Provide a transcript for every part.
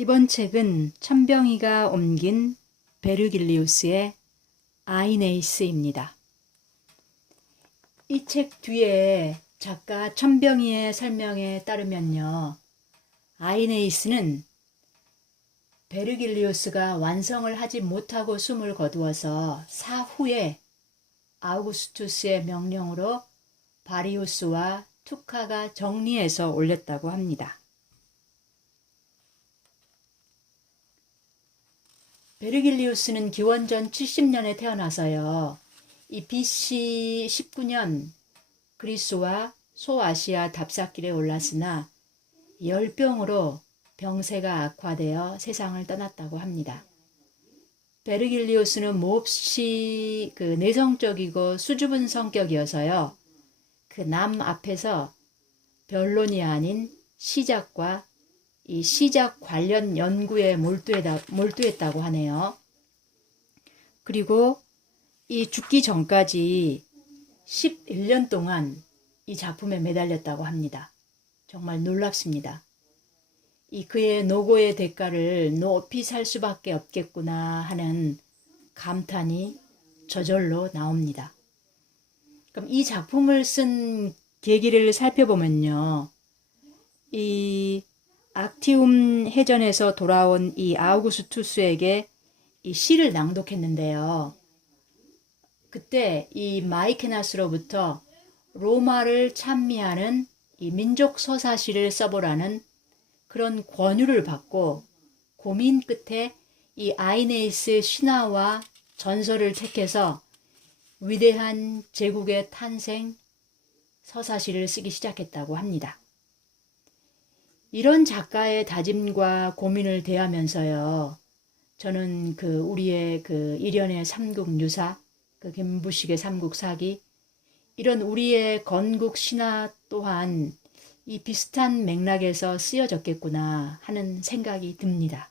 이번 책은 천병희가 옮긴 베르길리우스의 아이네이스입니다. 이 책 뒤에 작가 천병희의 설명에 따르면요, 아이네이스는 베르길리우스가 완성을 하지 못하고 숨을 거두어서 사후에 아우구스투스의 명령으로 바리우스와 투카가 정리해서 올렸다고 합니다. 베르길리우스는 기원전 70년에 태어나서요, 이 BC 19년 그리스와 소아시아 답사길에 올랐으나 열병으로 병세가 악화되어 세상을 떠났다고 합니다. 베르길리우스는 몹시 내성적이고 수줍은 성격이어서요, 그 남 앞에서 변론이 아닌 시작과 이 시작 관련 연구에 몰두했다고 하네요. 그리고 이 죽기 전까지 11년 동안 이 작품에 매달렸다고 합니다. 정말 놀랍습니다. 이 그의 노고의 대가를 높이 살 수밖에 없겠구나 하는 감탄이 저절로 나옵니다. 그럼 이 작품을 쓴 계기를 살펴보면요, 이 악티움 해전에서 돌아온 이 아우구스투스에게 이 시를 낭독했는데요. 그때 이 마이케나스로부터 로마를 찬미하는 이 민족 서사시를 써보라는 그런 권유를 받고 고민 끝에 이 아이네이스 신화와 전설을 택해서 위대한 제국의 탄생 서사시를 쓰기 시작했다고 합니다. 이런 작가의 다짐과 고민을 대하면서요, 저는 우리의 일연의 삼국유사, 김부식의 삼국사기, 이런 우리의 건국 신화 또한 이 비슷한 맥락에서 쓰여졌겠구나 하는 생각이 듭니다.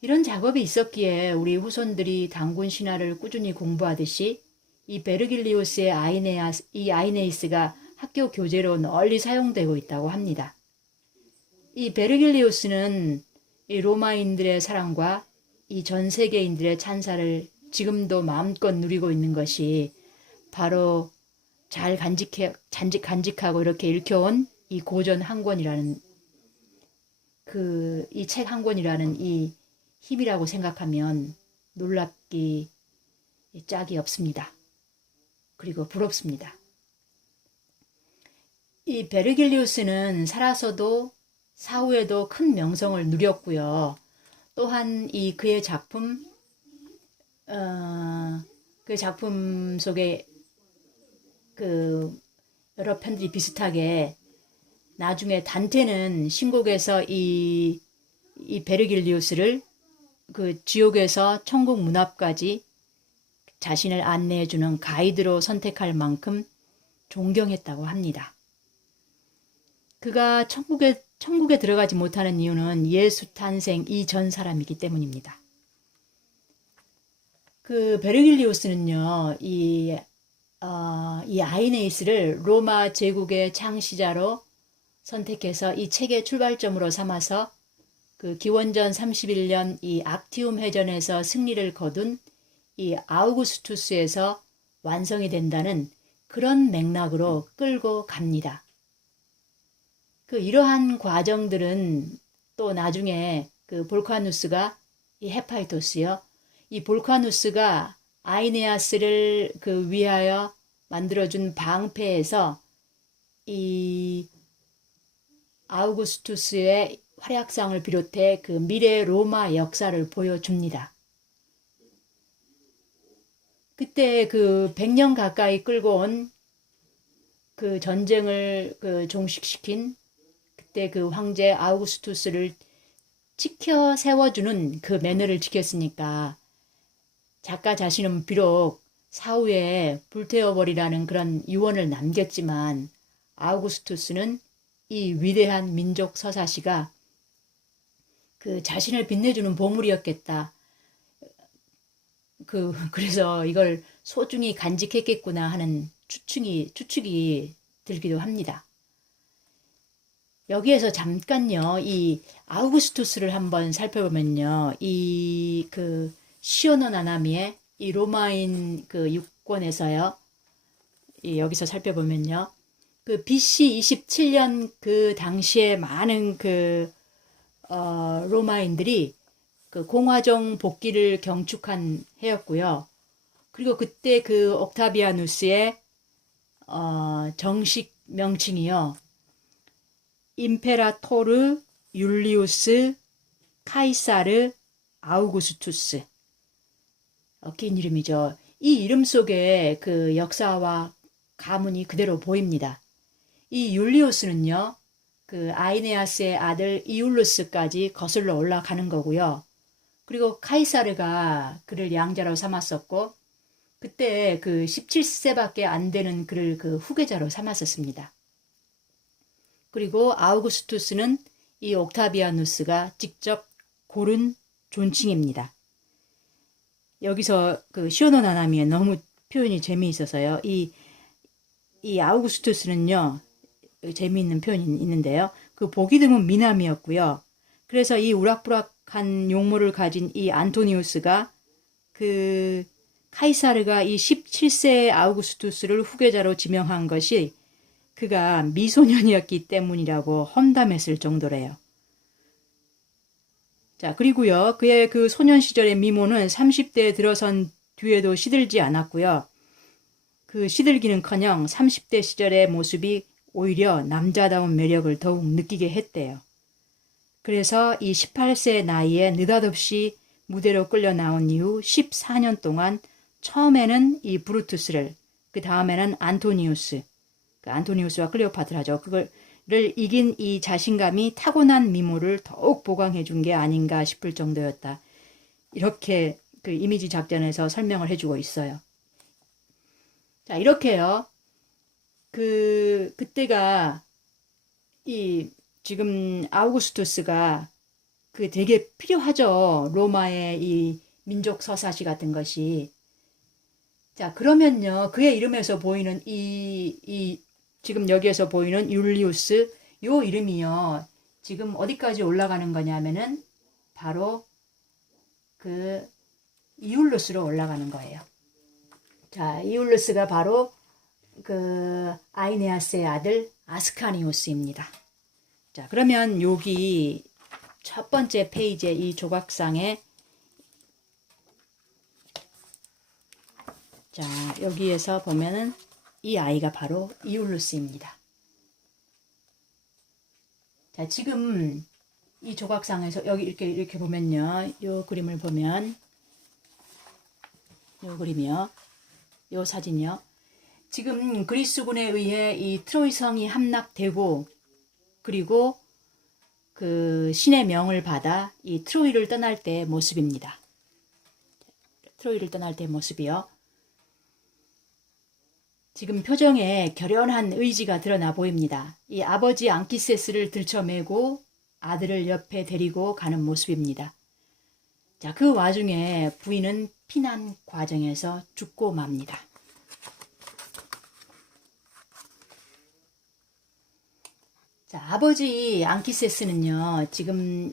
이런 작업이 있었기에 우리 후손들이 단군 신화를 꾸준히 공부하듯이 이 베르길리우스의 아이네이스가 학교 교재로 널리 사용되고 있다고 합니다. 이 베르길리우스는 이 로마인들의 사랑과 이 전 세계인들의 찬사를 지금도 마음껏 누리고 있는 것이 바로 잘 간직하고 이렇게 읽혀온 이 고전 한 권이라는 이 책 한 권이라는 이 힘이라고 생각하면 놀랍기 짝이 없습니다. 그리고 부럽습니다. 이 베르길리우스는 살아서도 사후에도 큰 명성을 누렸고요. 또한 이 그의 작품, 그 작품 속에 여러 편들이 비슷하게 나중에 단테는 신곡에서 이 베르길리우스를 지옥에서 천국 문 앞까지 자신을 안내해주는 가이드로 선택할 만큼 존경했다고 합니다. 그가 천국에 들어가지 못하는 이유는 예수 탄생 이전 사람이기 때문입니다. 베르길리우스는요, 이 아이네이스를 로마 제국의 창시자로 선택해서 이 책의 출발점으로 삼아서 기원전 31년 이 악티움 해전에서 승리를 거둔 이 아우구스투스에서 완성이 된다는 그런 맥락으로 끌고 갑니다. 이러한 과정들은 또 나중에 볼카누스가 이 헤파이토스요, 이 볼카누스가 아이네아스를 위하여 만들어준 방패에서 이 아우구스투스의 활약상을 비롯해 미래 로마 역사를 보여줍니다. 그때 100년 가까이 끌고 온 전쟁을 종식시킨 그때 황제 아우구스투스를 지켜 세워주는 매너를 지켰으니까 작가 자신은 비록 사후에 불태워버리라는 그런 유언을 남겼지만 아우구스투스는 이 위대한 민족 서사시가 자신을 빛내주는 보물이었겠다. 그래서 이걸 소중히 간직했겠구나 하는 추측이 들기도 합니다. 여기에서 잠깐요, 이 아우구스투스를 한번 살펴보면요, 이 시오노 나나미의 이 로마인 육권에서요, 여기서 살펴보면요, BC 27년 당시에 많은 로마인들이 공화정 복귀를 경축한 해였고요. 그리고 그때 옥타비아누스의 정식 명칭이요, 임페라토르 율리우스 카이사르 아우구스투스. 긴 이름이죠. 이 이름 속에 역사와 가문이 그대로 보입니다. 이 율리우스는요, 아이네아스의 아들 이울루스까지 거슬러 올라가는 거고요. 그리고 카이사르가 그를 양자로 삼았었고, 그때 17세밖에 안 되는 그를 후계자로 삼았었습니다. 그리고 아우구스투스는 이 옥타비아누스가 직접 고른 존칭입니다. 여기서 시오노 나나미에 너무 표현이 재미있어서요. 이 아우구스투스는요, 재미있는 표현이 있는데요. 보기 드문 미남이었고요. 그래서 이 우락부락한 용모를 가진 이 안토니우스가 카이사르가 이 17세 아우구스투스를 후계자로 지명한 것이 그가 미소년이었기 때문이라고 험담했을 정도래요. 자, 그리고요, 그의 소년 시절의 미모는 30대에 들어선 뒤에도 시들지 않았고요. 시들기는커녕 30대 시절의 모습이 오히려 남자다운 매력을 더욱 느끼게 했대요. 그래서 이 18세 나이에 느닷없이 무대로 끌려 나온 이후 14년 동안 처음에는 이 브루투스를, 그 다음에는 안토니우스와 클레오파트라죠. 그거를 이긴 이 자신감이 타고난 미모를 더욱 보강해 준 게 아닌가 싶을 정도였다. 이렇게 이미지 작전에서 설명을 해주고 있어요. 자, 이렇게요. 그때가 지금 아우구스투스가 되게 필요하죠. 로마의 이 민족 서사시 같은 것이. 자, 그러면요, 그의 이름에서 보이는 지금 여기에서 보이는 율리우스, 요 이름이요, 지금 어디까지 올라가는 거냐면은 바로 이울루스로 올라가는 거예요. 자, 이울루스가 바로 아이네아스의 아들 아스카니우스입니다. 자, 그러면 여기 첫 번째 페이지에 이 조각상에, 자, 여기에서 보면은 이 아이가 바로 이울루스입니다. 자, 지금 이 조각상에서 여기 이렇게 보면요, 요 그림을 보면, 요 그림이요, 요 사진이요. 지금 그리스군에 의해 이 트로이 성이 함락되고, 그리고 신의 명을 받아 이 트로이를 떠날 때의 모습입니다. 트로이를 떠날 때의 모습이요. 지금 표정에 결연한 의지가 드러나 보입니다. 이 아버지 앙키세스를 들쳐매고 아들을 옆에 데리고 가는 모습입니다. 자, 그 와중에 부인은 피난 과정에서 죽고 맙니다. 자, 아버지 앙키세스는요, 지금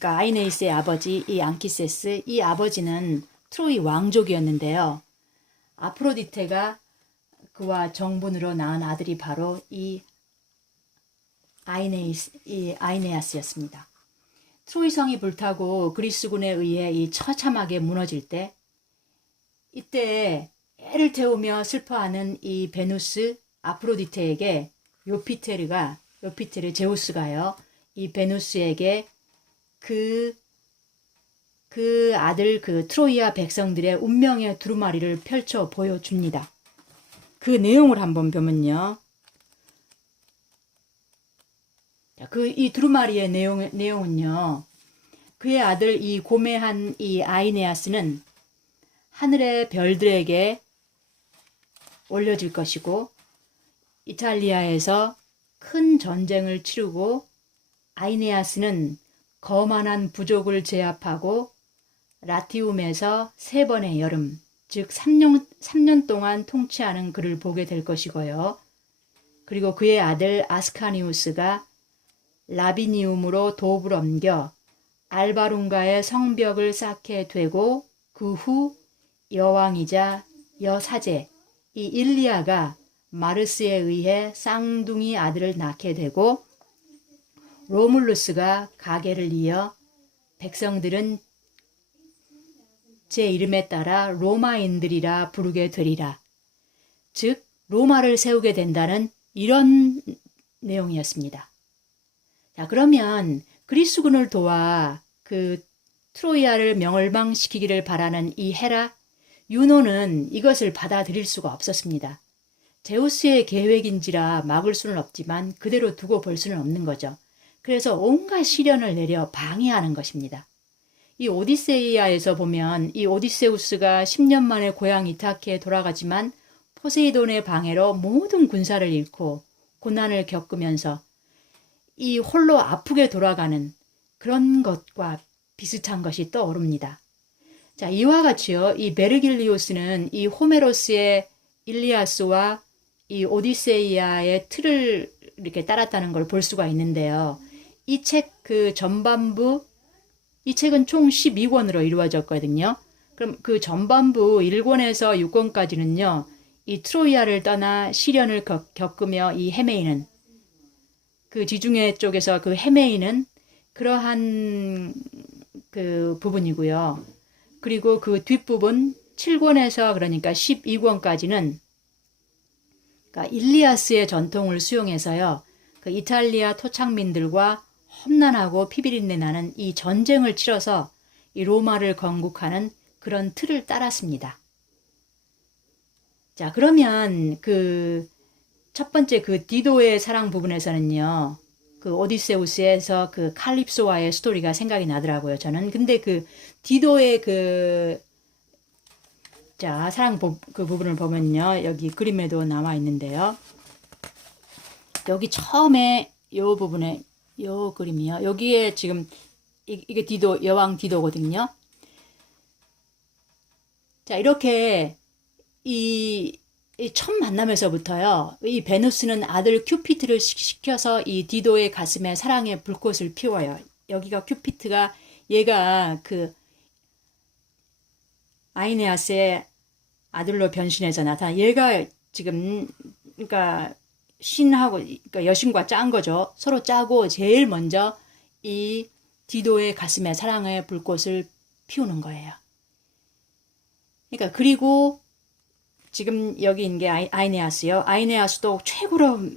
아이네이스의 아버지, 이 앙키세스, 이 아버지는 트로이 왕족이었는데요. 아프로디테가 그와 정분으로 낳은 아들이 바로 이 아이네아스였습니다. 트로이 성이 불타고 그리스군에 의해 이 처참하게 무너질 때, 이때 애를 태우며 슬퍼하는 이 베누스 아프로디테에게 요피테르 제우스가요, 이 베누스에게 그 아들 트로이아 백성들의 운명의 두루마리를 펼쳐 보여줍니다. 그 내용을 한번 보면요. 이 두루마리의 내용은요, 그의 아들 이 고매한 이 아이네아스는 하늘의 별들에게 올려질 것이고, 이탈리아에서 큰 전쟁을 치르고 아이네아스는 거만한 부족을 제압하고 라티움에서 3번의 여름, 즉 3년 동안 통치하는 그를 보게 될 것이고요. 그리고 그의 아들 아스카니우스가 라비니움으로 도읍을 옮겨 알바룬가의 성벽을 쌓게 되고 그 후 여왕이자 여사제 이 일리아가 마르스에 의해 쌍둥이 아들을 낳게 되고 로물루스가 가계를 이어 백성들은 제 이름에 따라 로마인들이라 부르게 되리라. 즉 로마를 세우게 된다는 이런 내용이었습니다. 자, 그러면 그리스군을 도와 그 트로이아를 멸망시키기를 바라는 이 헤라, 유노는 이것을 받아들일 수가 없었습니다. 제우스의 계획인지라 막을 수는 없지만 그대로 두고 볼 수는 없는 거죠. 그래서 온갖 시련을 내려 방해하는 것입니다. 이 오디세이아에서 보면 이 오디세우스가 10년 만에 고향 이타키에 돌아가지만 포세이돈의 방해로 모든 군사를 잃고 고난을 겪으면서 이 홀로 아프게 돌아가는 그런 것과 비슷한 것이 떠오릅니다. 자, 이와 같이요, 이 베르길리오스는 이 호메로스의 일리아스와 이 오디세이아의 틀을 이렇게 따랐다는 걸 볼 수가 있는데요. 이 책 그 전반부, 이 책은 총 12권으로 이루어졌거든요. 그럼 그 전반부 1권에서 6권까지는요, 이 트로이아를 떠나 시련을 겪으며 이 헤매이는, 그 지중해 쪽에서 그 헤매이는 그러한 그 부분이고요. 그리고 그 뒷부분 7권에서 그러니까 12권까지는 그러니까 일리아스의 전통을 수용해서요. 그 이탈리아 토착민들과 험난하고 피비린내 나는 이 전쟁을 치러서 이 로마를 건국하는 그런 틀을 따랐습니다. 자, 그러면 그 첫 번째 그 디도의 사랑 부분에서는요. 그 오디세우스에서 그 칼립소와의 스토리가 생각이 나더라고요, 저는. 근데 그 디도의 자, 사랑 그 부분을 보면요. 여기 그림에도 나와 있는데요. 여기 처음에 요 부분에 요 그림이요. 여기에 지금 이게 디도, 여왕 디도거든요. 자, 이렇게 이 첫 만남에서부터요. 이 베누스는 아들 큐피트를 시켜서 이 디도의 가슴에 사랑의 불꽃을 피워요. 여기가 큐피트가 얘가 그 아이네아스의 아들로 변신해서 나타나. 얘가 지금 그러니까 신하고 그러니까 여신과 짠 거죠. 서로 짜고 제일 먼저 이 디도의 가슴에 사랑의 불꽃을 피우는 거예요. 그러니까 그리고 지금 여기 있는 게 아이네아스요. 아이네아스도 최고로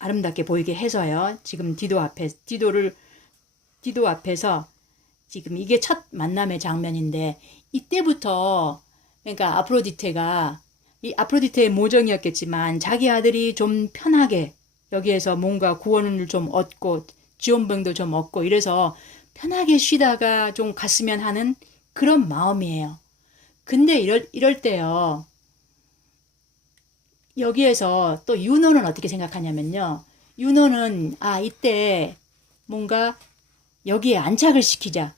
아름답게 보이게 해서요. 지금 디도 앞에서 지금 이게 첫 만남의 장면인데 이때부터 그러니까 아프로디테가 이 아프로디테의 모정이었겠지만 자기 아들이 좀 편하게 여기에서 뭔가 구원을 좀 얻고 지원병도 좀 얻고 이래서 편하게 쉬다가 좀 갔으면 하는 그런 마음이에요. 근데 이럴 때요. 여기에서 또 유노는 어떻게 생각하냐면요. 유노는 이때 뭔가 여기에 안착을 시키자.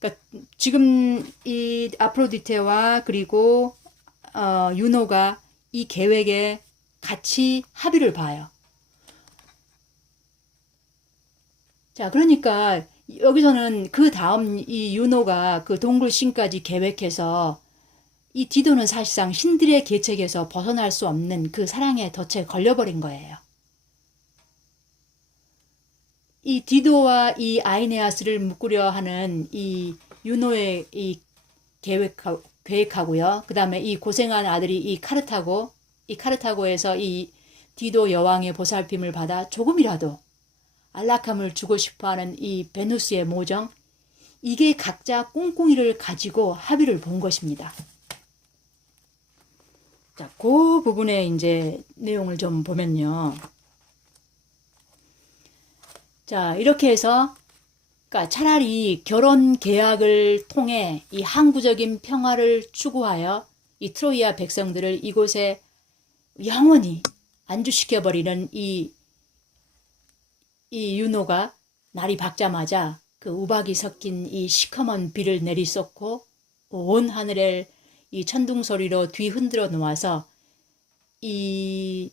그러니까 지금 이 아프로디테와 그리고 유노가 이 계획에 같이 합의를 봐요. 자, 그러니까 여기서는 그 다음 이 유노가 그 동굴신까지 계획해서 이 디도는 사실상 신들의 계책에서 벗어날 수 없는 그 사랑의 덫에 걸려버린 거예요. 이 디도와 이 아이네아스를 묶으려 하는 이 유노의 이 계획하고요. 그 다음에 이 고생한 아들이 이 카르타고에서 이 디도 여왕의 보살핌을 받아 조금이라도 안락함을 주고 싶어하는 이 베누스의 모정, 이게 각자 꿍꿍이를 가지고 합의를 본 것입니다. 자, 그 부분에 이제 내용을 좀 보면요. 자, 이렇게 해서, 그러니까 차라리 결혼 계약을 통해 이 항구적인 평화를 추구하여 이 트로이아 백성들을 이곳에 영원히 안주시켜버리는 이 유노가 날이 밝자마자 그 우박이 섞인 이 시커먼 비를 내리쏟고 온 하늘을 이 천둥 소리로 뒤흔들어 놓아서 이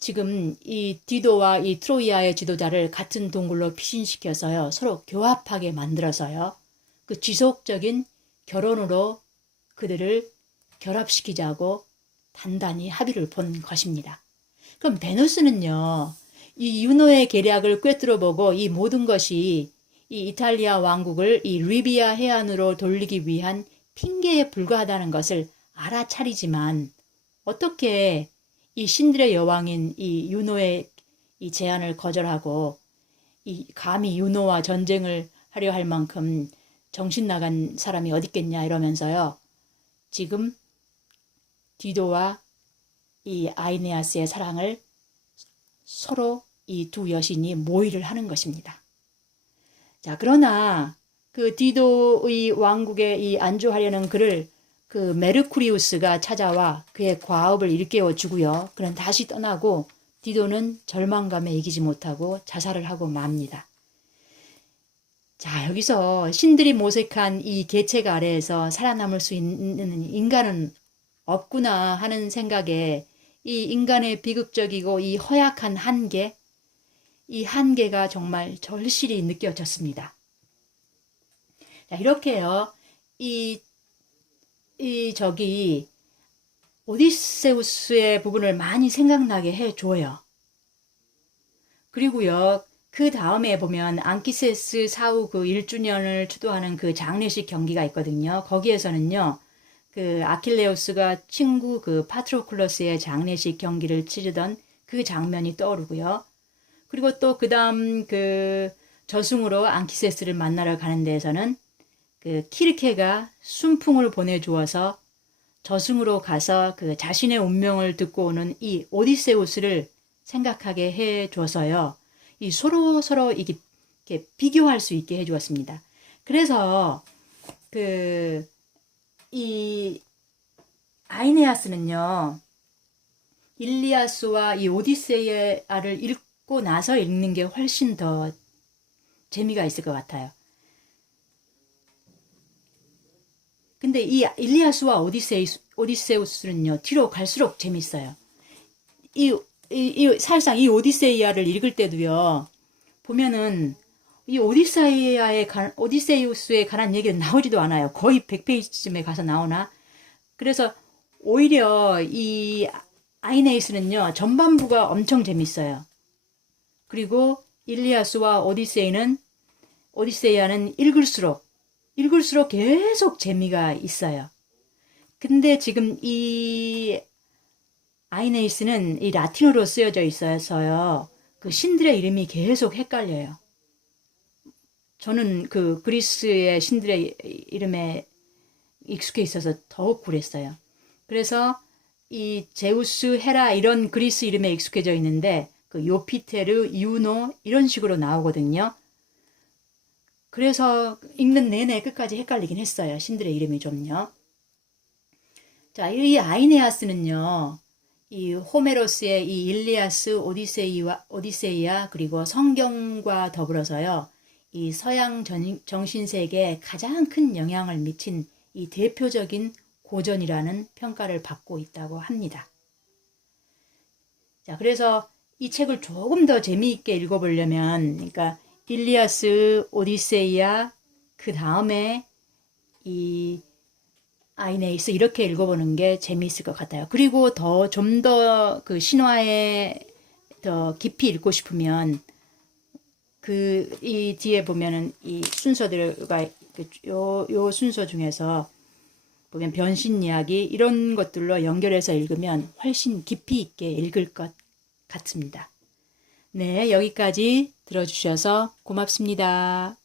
지금 이 디도와 이 트로이아의 지도자를 같은 동굴로 피신시켜서요. 서로 교합하게 만들어서요. 그 지속적인 결혼으로 그들을 결합시키자고 단단히 합의를 본 것입니다. 그럼 베누스는요. 이 유노의 계략을 꿰뚫어보고 이 모든 것이 이 이탈리아 왕국을 이 리비아 해안으로 돌리기 위한 핑계에 불과하다는 것을 알아차리지만 어떻게 이 신들의 여왕인 이 유노의 이 제안을 거절하고 이 감히 유노와 전쟁을 하려 할 만큼 정신 나간 사람이 어디 있겠냐 이러면서요. 지금 디도와 이 아이네아스의 사랑을 서로 이 두 여신이 모의를 하는 것입니다. 자, 그러나 그 디도의 왕국에 이 안주하려는 그를 그 메르쿠리우스가 찾아와 그의 과업을 일깨워 주고요. 그는 다시 떠나고 디도는 절망감에 이기지 못하고 자살을 하고 맙니다. 자, 여기서 신들이 모색한 이 계책 아래에서 살아남을 수 있는 인간은 없구나 하는 생각에 이 인간의 비극적이고 이 허약한 한계, 이 한계가 정말 절실히 느껴졌습니다. 자, 이렇게요. 저기 오디세우스의 부분을 많이 생각나게 해줘요. 그리고요. 그 다음에 보면 앙키세스 사후 그 1주년을 추도하는 그 장례식 경기가 있거든요. 거기에서는요. 그 아킬레우스가 친구 그 파트로클로스의 장례식 경기를 치르던 그 장면이 떠오르고요. 그리고 또 그 다음 그 저승으로 앙키세스를 만나러 가는 데에서는 그 키르케가 순풍을 보내주어서 저승으로 가서 그 자신의 운명을 듣고 오는 이 오디세우스를 생각하게 해줘서요. 이 서로 이렇게 비교할 수 있게 해주었습니다. 그래서 이 아이네아스는요. 일리아스와 이 오디세이아를 읽고 나서 읽는 게 훨씬 더 재미가 있을 것 같아요. 근데 이 일리아스와 오디세우스는요, 뒤로 갈수록 재밌어요. 사실상 이 오디세이아를 읽을 때도요, 보면은, 이 오디세우스에 관한 얘기는 나오지도 않아요. 거의 100페이지쯤에 가서 나오나? 그래서 오히려 이 아이네이스는요, 전반부가 엄청 재밌어요. 그리고 일리아스와 오디세이아는 읽을수록 계속 재미가 있어요. 근데 지금 이 아이네이스는 이 라틴어로 쓰여져 있어서요. 그 신들의 이름이 계속 헷갈려요. 저는 그 그리스의 신들의 이름에 익숙해 있어서 더욱 그랬어요. 그래서 이 제우스, 헤라 이런 그리스 이름에 익숙해져 있는데 그 요피테르, 유노 이런 식으로 나오거든요. 그래서 읽는 내내 끝까지 헷갈리긴 했어요. 신들의 이름이 좀요. 자, 이 아이네아스는요. 이 호메로스의 이 일리아스, 오디세이아 그리고 성경과 더불어서요. 이 서양 정신세계에 가장 큰 영향을 미친 이 대표적인 고전이라는 평가를 받고 있다고 합니다. 자, 그래서 이 책을 조금 더 재미있게 읽어보려면, 그러니까 일리아스, 오디세이아, 그 다음에 이 아이네이스 이렇게 읽어보는 게 재미있을 것 같아요. 그리고 좀 더 그 신화에 더 깊이 읽고 싶으면 이 뒤에 보면은 이 순서들과 요 순서 중에서 보면 변신 이야기 이런 것들로 연결해서 읽으면 훨씬 깊이 있게 읽을 것 같습니다. 네, 여기까지 들어주셔서 고맙습니다.